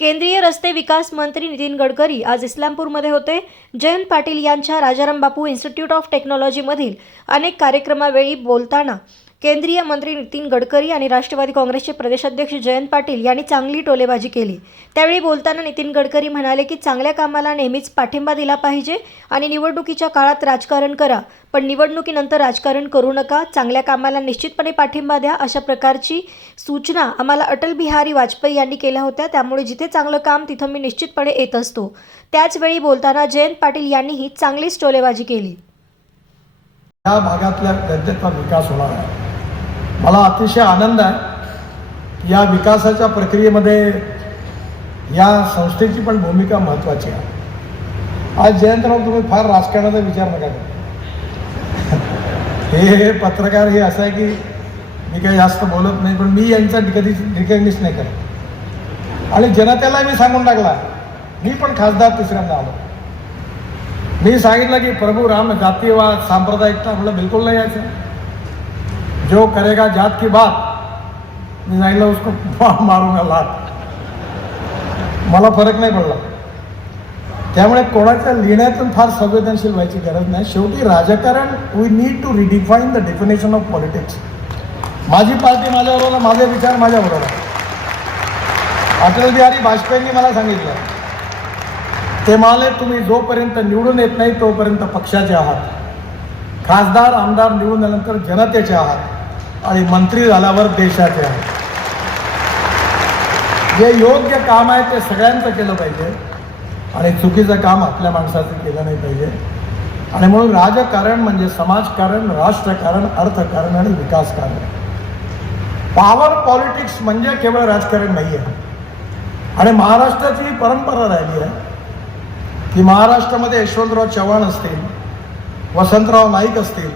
केंद्रीय रस्ते विकास मंत्री नितीन गडकरी आज इस्लामपूरमध्ये होते. जयंत पाटील यांच्या राजाराम बापू इन्स्टिट्यूट ऑफ टेक्नॉलॉजीमधील अनेक कार्यक्रमावेळी बोलताना केंद्रीय मंत्री नितीन गडकरी आणि राष्ट्रवादी काँग्रेसचे प्रदेशाध्यक्ष जयंत पाटील यांनी चांगली टोलेबाजी केली. त्यावेळी बोलताना नितीन गडकरी म्हणाले की चांगल्या कामाला नेहमीच पाठिंबा दिला पाहिजे आणि निवडणुकीच्या काळात राजकारण करा, पण निवडणुकीनंतर राजकारण करू नका. चांगल्या कामाला निश्चितपणे पाठिंबा द्या, अशा प्रकारची सूचना आम्हाला अटल बिहारी वाजपेयी यांनी केल्या होत्या. त्यामुळे जिथे चांगलं काम तिथं मी निश्चितपणे येत असतो. त्याचवेळी बोलताना जयंत पाटील यांनीही चांगलीच टोलेबाजी केली. या भागातल्या जनतेचा विकास होणार आहे. मला अतिशय आनंद आहे. या विकासाच्या प्रक्रियेमध्ये या संस्थेची पण भूमिका महत्त्वाची आहे. आज जयंतराव, तुम्ही फार राजकारणाचा विचार नका करू. हे पत्रकार हे असं आहे की मी काही जास्त बोलत नाही, पण मी यांचं कधीच रिकग्निश नाही करत. आणि जनतेला मी सांगून टाकला, मी पण खासदार तिसऱ्यांदा आलो. मी सांगितलं की प्रभू राम जातीयवाद सांप्रदायिकता मला बिलकुल नहीं यायचं. जो करेगा जात की बात मी सांगितलं उसको मारूंगा लात. मला फरक नाही पडला. त्यामुळे कोणाच्या लिहिण्यातून फार संवेदनशील व्हायची गरज नाही. शेवटी राजकारण we need to redefine the definition of politics. माझी पार्टी माझ्याबरोबर, माझे विचार माझ्याबरोबर. अटल बिहारी वाजपेयींनी मला सांगितलं, ते म्हणाले तुम्ही जोपर्यंत निवडून येत नाही तोपर्यंत पक्षाचे आहात, खासदार आमदार निवडून आल्यानंतर जनतेचे आहात आणि मंत्री झाल्यावर देशाचे आहात. जे योग्य काम आहे ते सगळ्यांचं केलं पाहिजे आणि चुकीचं काम आपल्या माणसाचं केलं नाही पाहिजे. आणि म्हणून राजकारण म्हणजे समाजकारण, राष्ट्रकारण, अर्थकारण आणि विकासकारण. पॉवर पॉलिटिक्स म्हणजे केवळ राजकारण नाही आहे. आणि महाराष्ट्राची ही परंपरा राहिली आहे की महाराष्ट्रामध्ये यशवंतराव चव्हाण असतील, वसंतराव नाईक असतील,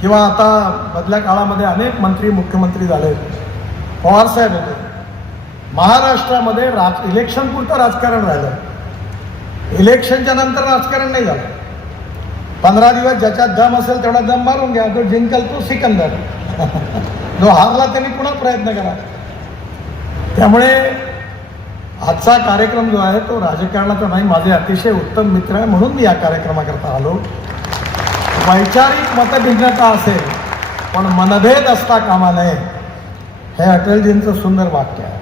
किंवा आता मधल्या काळामध्ये अनेक मंत्री मुख्यमंत्री झाले, पवारसाहेब होते. महाराष्ट्रामध्ये इलेक्शन पुरतं राजकारण राहिलं. इलेक्शनच्या नंतर राजकारण नाही झालं. 15 दिवस ज्याच्यात दम असेल तेवढा दम मारून घ्या, जो जिंकल तो सिकंदर, जो हारला त्यांनी पुन्हा प्रयत्न करा. त्यामुळे आजचा कार्यक्रम जो आहे तो राजकारणाचा नाही. माझे अतिशय उत्तम मित्र आहे म्हणून मी या कार्यक्रमाकरता आलो. वैचारिक मतभिन्नता असेल पण मनभेद असता कामा नये, हे अटलजींचं सुंदर वाक्य आहे.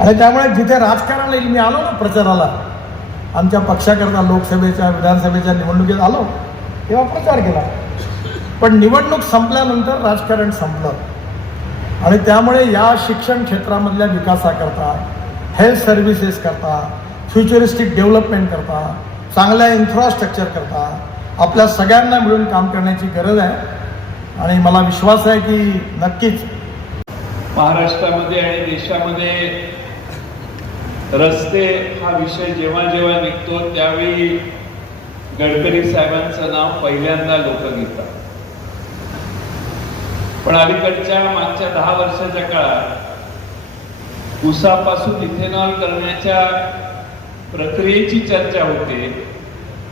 आणि त्यामुळे जिथे राजकारण येईल, मी आलो ना प्रचाराला, आमच्या पक्षाकरता लोकसभेच्या विधानसभेच्या निवडणुकीत आलो तेव्हा प्रचार केला. पण निवडणूक संपल्यानंतर राजकारण संपलं. आणि त्यामुळे या शिक्षण क्षेत्रामधल्या विकासाकरता, हेल्थ सर्व्हिसेस करता, फ्युचरिस्टिक डेव्हलपमेंट करता, चांगल्या इन्फ्रास्ट्रक्चर करता आपल्या सगळ्यांना मिळून काम करण्याची गरज आहे. आणि मला विश्वास आहे की नक्कीच महाराष्ट्रामध्ये आणि देशामध्ये रस्ते हा विषय जेव्हा जेव्हा निघतो त्यावेळी गडकरी साहेबांचं नाव पहिल्यांदा लोक घेतात. पण अलीकडच्या मागच्या 10 वर्षाच्या काळात ऊसापासून इथेनॉल करण्याच्या प्रक्रियेची चर्चा होते,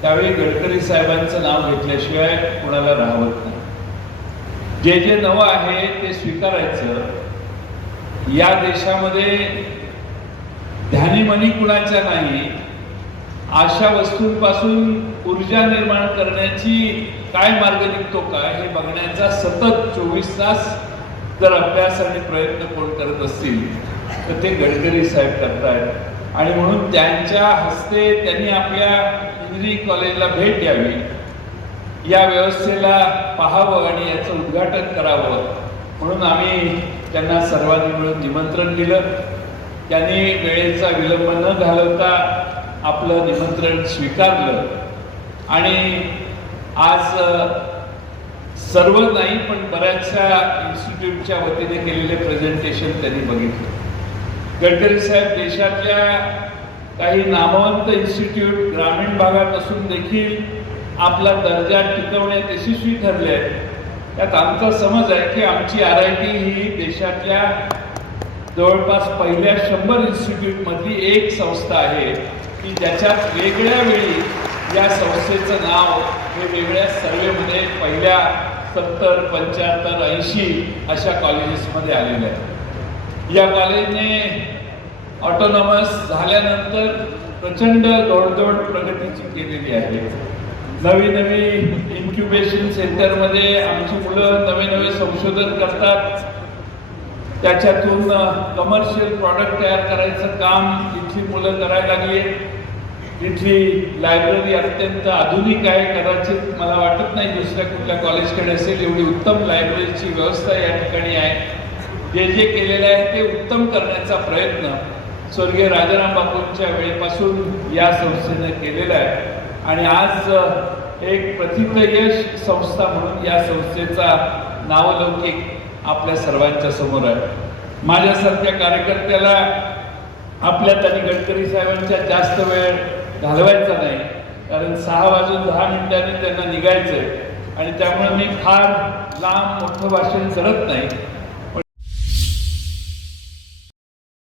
त्यावेळी गडकरी साहेबांचं नाव घेतल्याशिवाय कोणाला राहत नाही. जे जे नवं आहे ते स्वीकारायचं. या देशामध्ये ध्यानीमनी कुणाच्या नाही, अशा वस्तूंपासून ऊर्जा निर्माण करण्याची काय मार्ग निघतो का हे बघण्याचा सतत 24 तास जर अभ्यास आणि प्रयत्न कोण करत असतील तर ते गडकरी साहेब करतायत. आणि म्हणून त्यांच्या हस्ते त्यांनी आपल्या इंजिनिअरिंग कॉलेजला भेट द्यावी, या व्यवस्थेला पाहावं आणि याचं उद्घाटन करावं म्हणून आम्ही त्यांना सर्वांनी मिळून निमंत्रण दिलं. त्यांनी वेळेचा विलंब न घालवता आपलं निमंत्रण स्वीकारलं. आणि आज सर्व नाही पण बऱ्याचशा इन्स्टिट्यूटच्या वतीने केलेले प्रेझेंटेशन त्यांनी बघितलं. गडकरी साहेब देशातल्या काही नामवंत इन्स्टिट्यूट ग्रामीण भागात असून देखील आपला दर्जा टिकवण्यात यशस्वी ठरले आहेत. त्यात आमचा समज आहे की आमची RIT ही देशातल्या जवळपास पहिल्या 100 इन्स्टिट्यूट मधली एक संस्था आहे की ज्याच्यात वेगळ्या वेळी या संस्थेचं नाव हे वेगळ्या सर्वेमध्ये पहिल्या 70, 75, 80 अशा कॉलेजेसमध्ये आलेलं आहे. या कॉलेजने ऑटोनॉमस झाल्यानंतर प्रचंड दौडदौड प्रगतीची केलेली आहे. नवी नवी इन्क्युबेशन सेंटरमध्ये आमची मुलं नवे नवे संशोधन करतात. त्याच्यातून कमर्शियल प्रॉडक्ट तयार करायचं काम इथली मुलं करायला लागली. इथली लायब्ररी अत्यंत आधुनिक आहे. कदाचित मला वाटत नाही दुसऱ्या कुठल्या कॉलेजकडे असेल एवढी उत्तम लायब्ररीची व्यवस्था या ठिकाणी आहे. जे जे केलेलं आहे ते उत्तम करण्याचा प्रयत्न स्वर्गीय राजाराम बापूंच्या वेळेपासून या संस्थेने केलेला आहे. आणि आज एक प्रथित यश संस्था म्हणून या संस्थेचा नावलौकिक आपल्या सर्वांच्या समोर आहे. माझ्यासारख्या कार्यकर्त्याला आपल्यात आणि गडकरी साहेबांच्या जास्त वेळ घालवायचा नाही, कारण 6:10 त्यांना निघायचंय आणि त्यामुळे मी फार लांब मोठं भाषण करत नाही.